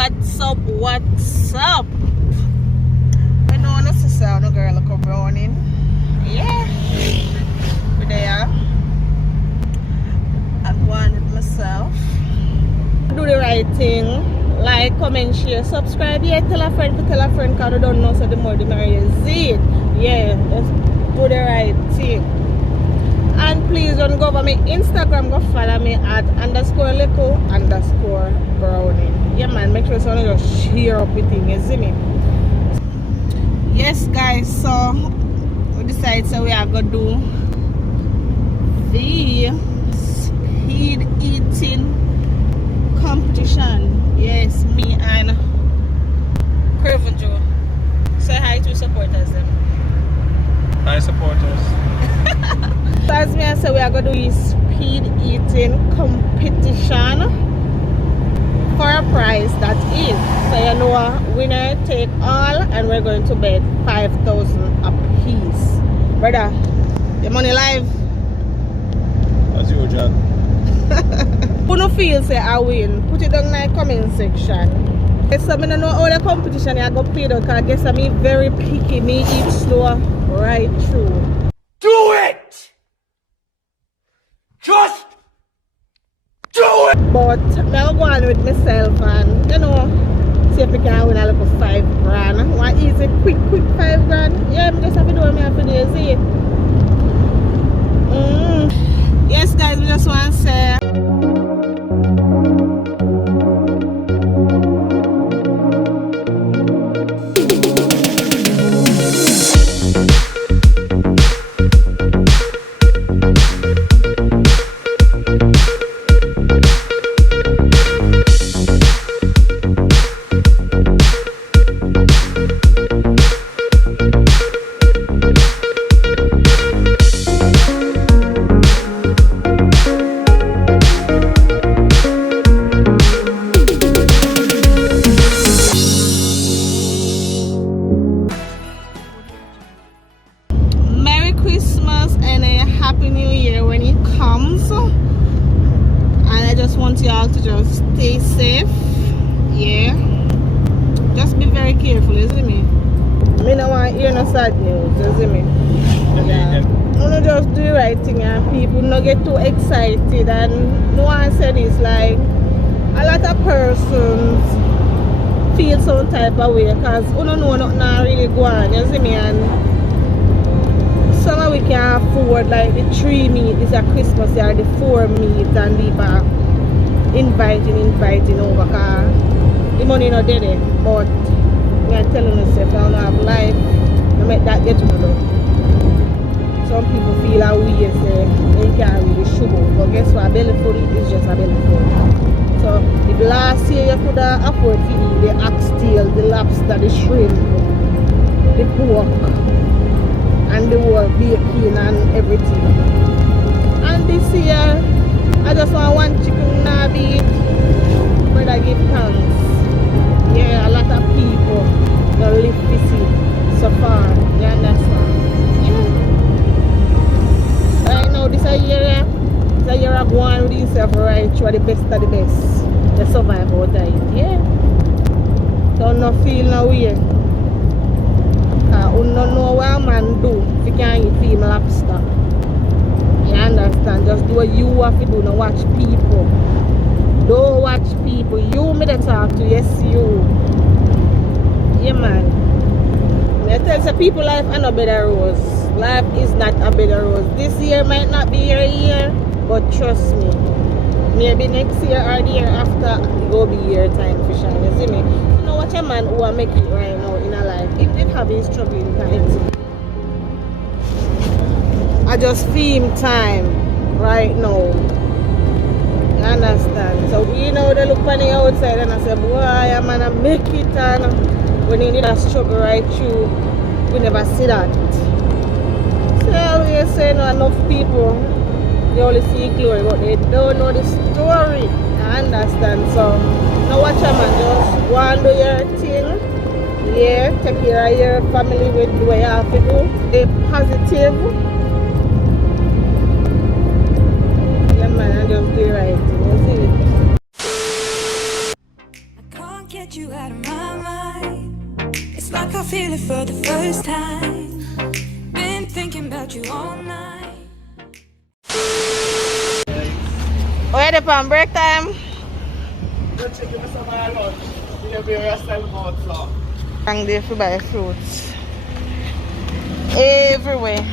What's up? What's up? I know no sister, no girl look up running. Yeah. We're there. I'm going with myself. Do the right thing. Like, comment, share, subscribe. Yeah, tell a friend to tell a friend because they don't know, so the more the merrier. See it? Yeah, just do the right thing. And please don't go over my Instagram, go follow me at _Lico_Browning. Yeah man, make sure someone just share up with him, you see me? Yes guys, so we decided so we are gonna do the speed eating competition. Yes, me and Curvin Joe. Say hi to supporters then. Hi supporters. As me I say, we are going to do a speed eating competition for a prize that is, so you know, a winner take all, and we're going to bet 5,000 a piece. Brother, the money live? As usual. Who no feel say I win? Put it down in the comment section. So I don't know how the competition I go play though, because I guess I'm very picky, me eat slow right through. Do it! Just do it! But I'm going with myself and, you know, see if I can win a little 5 grand. One easy, quick 5 grand. Yeah, I just have to do what I have to do, see? Yes, guys, we just want to say. Christmas and a happy new year when it comes, and I just want y'all to just stay safe. Yeah, just be very careful, you see me? I don't want to hear no sad news, you see me? Yeah, I just do the right thing and people not get too excited. And no one said this, like a lot of persons feel some type of way because you don't know nothing really go on, you see me? And some of we can afford like the 3 meat, this is Christmas or the 4 meat, and people inviting over because the money not there. But we are telling ourselves I don't have life, I make that get to know. Some people feel how we say they can't really sugar, but guess what, a belly full is just a belly full. So if last year you could have afford to eat the oxtail, the lobster, the shrimp, the pork, and the whole bacon and everything. And this year, I just want 1 chicken now beat, but I give thanks. Yeah, a lot of people don't live to see so far. You understand? Yeah. Right now, this a year of going with yourself right through the best of the best. You survive all time. Yeah. Don't not feel no way. You don't know what a man do if you can't eat female lobster. You understand? Just do what you have to do, not watch people. Don't watch people. You me to talk to, yes you. Yeah man. I tell you, people life are not better rose. Life is not a better rose. This year might not be your year, but trust me. Maybe next year or the year after it will be your time for sure. You see me? You know what a man who are make it right now in a life, if they have his struggling times, I just feel him time right now. You understand? So you know they look on the outside and I say, boy, a man I make it, and when you need a struggle right through, we never see that. So we say no, enough people, they only see glory, but they don't know the story. I understand. So now watch a man, just go and do your thing. Yeah, take care of your family with what you have to do. Stay positive. Yeah man, and just do the right thing. You see it? for the first time. Been thinking about you all night. Where the pan break time? Don't you give me some of my lunch? You'll be yourself out, so. And there to buy fruits. Everywhere.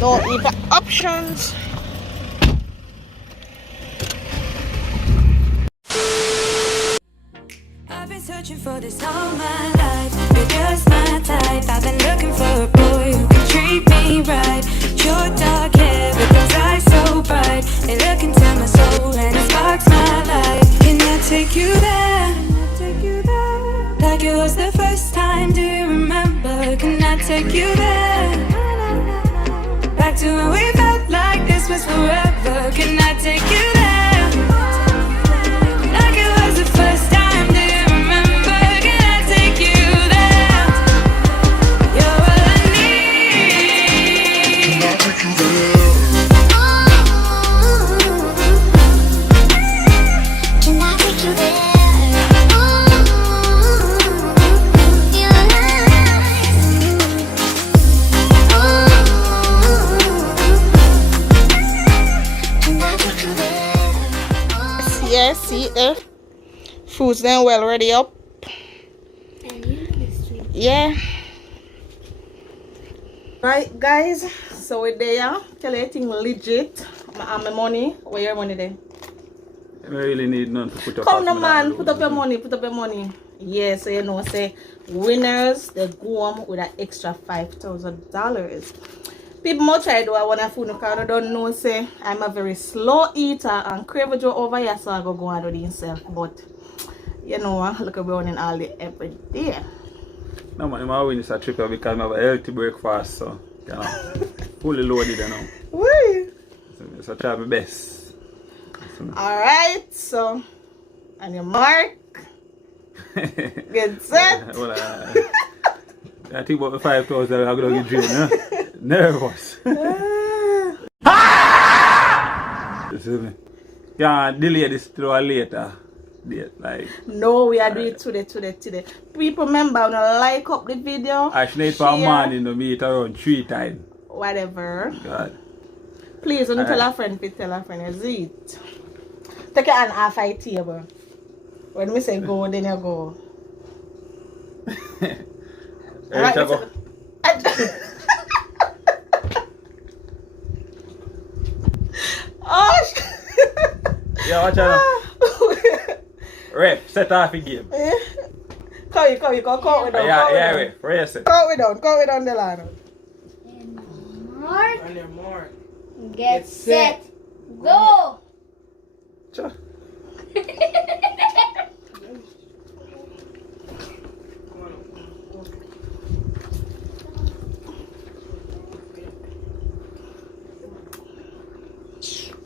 No even options. I've been searching for this all my life. You're just my type. I've been looking for a boy who can treat me right. Your dark hair with those eyes so bright. They look into my soul and it sparks my life. Can I take you there? Like it was the first time, do you remember? Can I take you there? Back to when we felt like this was forever. Can I take you there? Like it was the first time, do you remember? Can I take you there? You're all I need. Can I take you there? Can I take you there? Yes, see the fruits then well ready up. Yeah. Right guys, so we're there. Tell you thing legit. My money. Where your money there? I really need none to put up. Come on man, put up your money, put up your money. Yeah, so you know say winners they go home with an extra $5,000. People more try do I want a food because I don't know say I'm a very slow eater and crave Joe over here, so I go and do it himself. But you know look at running all day every day. No man, I'm win this a trip because I have a healthy breakfast, so you know, fully loaded, you know. Woo! So I try my best. Alright, so on your mark, get set. Well, I think about the 5,000 I'm gonna get drained, huh? Nervous. You see me? Can't delay this to a later date, like. No, we are doing today. People remember when like up the video. Actually, for a morning, we meet around 3 times. Whatever. God. Please, when you tell a friend, please tell a friend, is it? Take it an half eye table. When we say go, then you go. Alright, Go. Oh, Yeah, watch out. Ref, set off the game. Come, you go, count it down. Yeah, ref, race it. Count it down the line. Mark, On your mark. get set, go! Sure.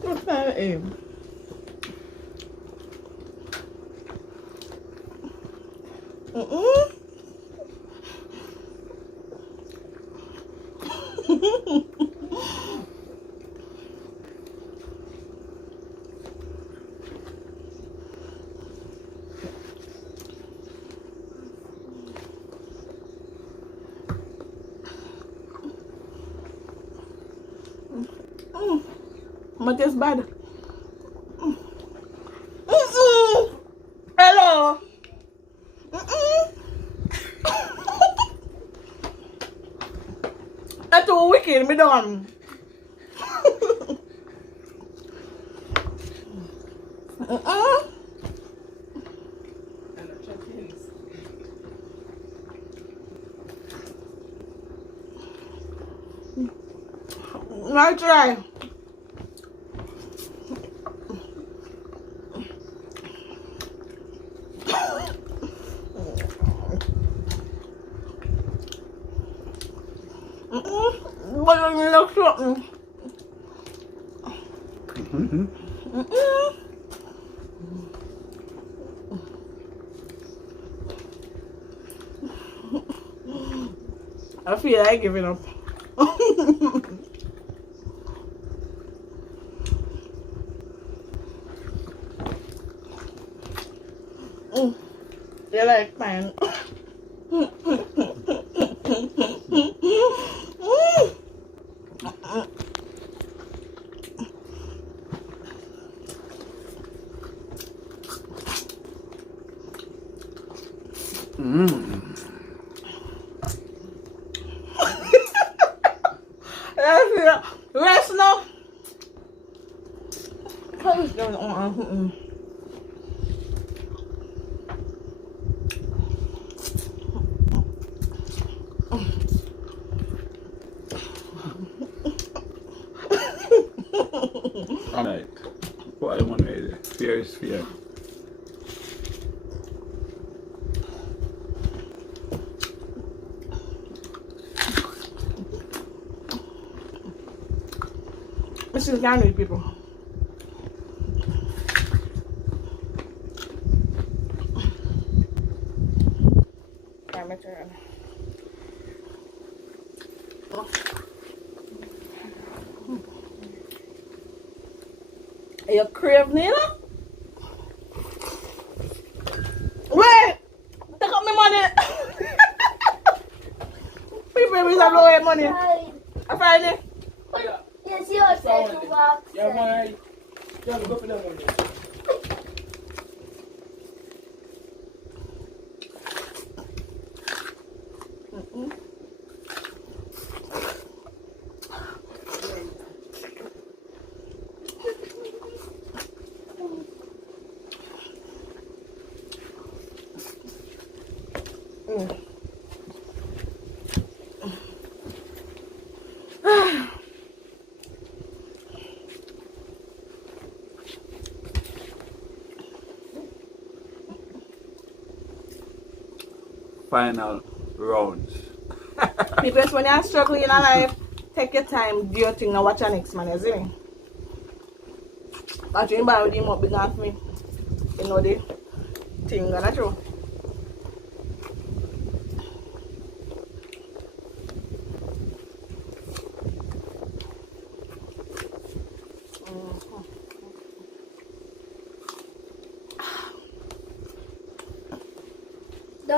Good time aim. But it's bad. Hello. That's too wicked, me done. I try. But I look something. I feel like giving up. You like mine? Rest now. Alright. What I want to do? Fear is fear. I still can't read people. My turn. You crave Nina? Wait! Take up my money! People will have low money. I find it. Yes, you said to box. Yeah, man. Yeah, go for that one. Final rounds. People, when you're struggling in a life, take your time, do your thing, and watch your next man, you see me? But you ain't borrow them up big enough me. You know the thing, gonna true. The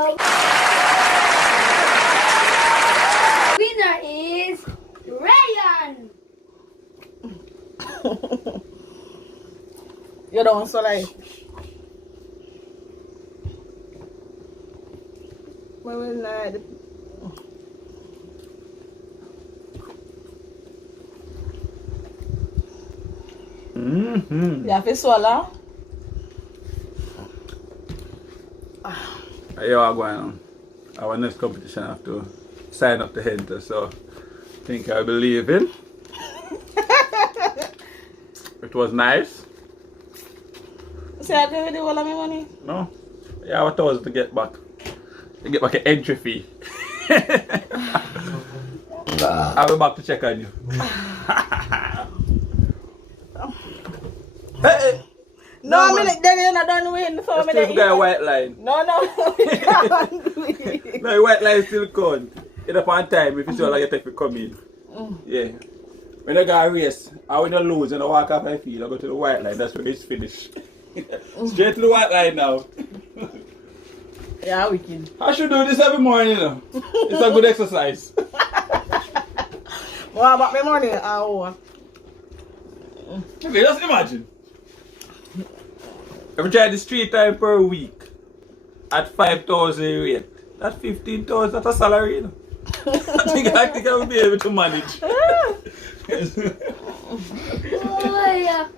winner is Rayan. You don't so like. Where will I? Mm-hmm. You have to swallow. Yo, I'm going on. Our next competition I have to sign up to enter, so I think I believe in. It was nice. See, I give you the whole of my money. No? Yeah, I thought to get back. To get back an entry fee. I'll be back to check on you. Hey! No, I mean, then you're not done win. So I still got a white line. No, you can't do it. No, the white line still count. In upon time, if it's all like you take to come in. Yeah. When I got a race, I when I lose and I walk off my field, I go to the white line. That's when it's finished. Straight to the white line now. Yeah, we can. I should do this every morning, you know. It's a good exercise. What about my money? Oh. Okay, just imagine. If we try this 3 times per week at 5,000 rate, that's 15,000. That's a salary, you know. I think I will be able to manage. Oh, yeah.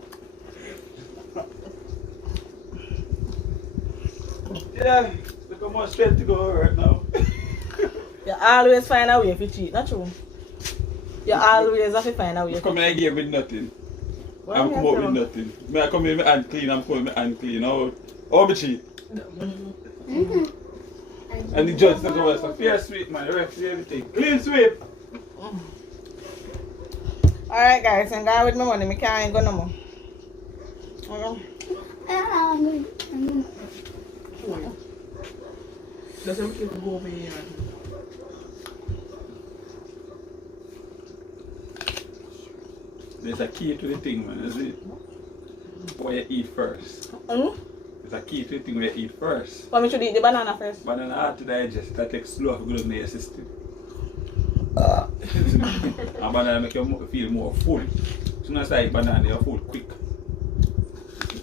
Yeah, look how much strength to go right now. You always find a way if you cheat, not true? You always have to find a way. Come in here with nothing. I'm come out with nothing. I come in with hand clean, I'm coming with hand clean. How me cheat? And the judge said to us, a fair sweep, man, the ref see everything. Clean sweep! Alright guys, I'm going with my money, I can't go no more. That's how we can go over here. There's a key to the thing, man, is it? What you eat first. There's a key to the thing where you eat first. But we should eat the banana first. Banana hard to digest, that takes slow to go down your system. And banana make you feel more full. As soon as I eat banana, you're full quick.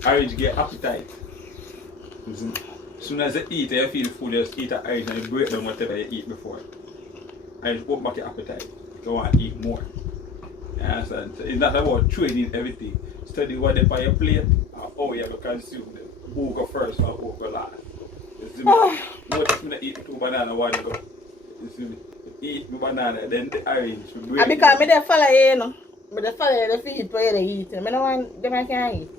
Orange get appetite. As soon as you eat, you feel full, you just eat an orange and you break down whatever you eat before. Orange open back your appetite. You want to eat more. understand? So it's not about training everything. Study what they on your plate or how you have to consume them. Who go first or who go last. You see me? Notice me not eat 2 bananas one go. You see me? Eat my banana, then the orange. And because me dey follow you, you know. Me dey follow you, the feed for you to eat. I don't want them I can't eat.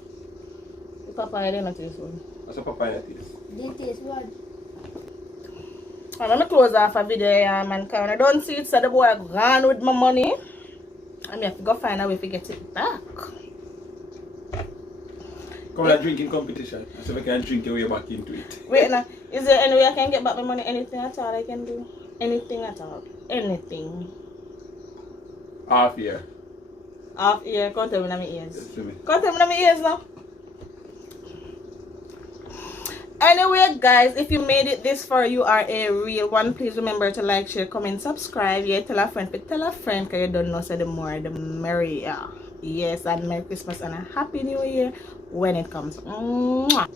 The papaya they not taste good. What's a papaya taste? Didn't taste good. I'm gonna close off a video, yeah, man. Cause when I don't see it, so the boy gone with my money. And I have to go find a way to get it back. Come on, a drinking competition. I said we can drink your way back into it. Wait now, is there any way I can get back my money? Anything at all I can do? Anything at all? Anything. Half year. Half ear, can't tell me in my ears. You see me? Can't tell me in my ears now. Anyway, guys, if you made it this far, you are a real one. Please remember to like, share, comment, subscribe. Yeah, tell a friend. But tell a friend because you don't know, so the more the merrier. Yes, and Merry Christmas and a Happy New Year when it comes. Mwah.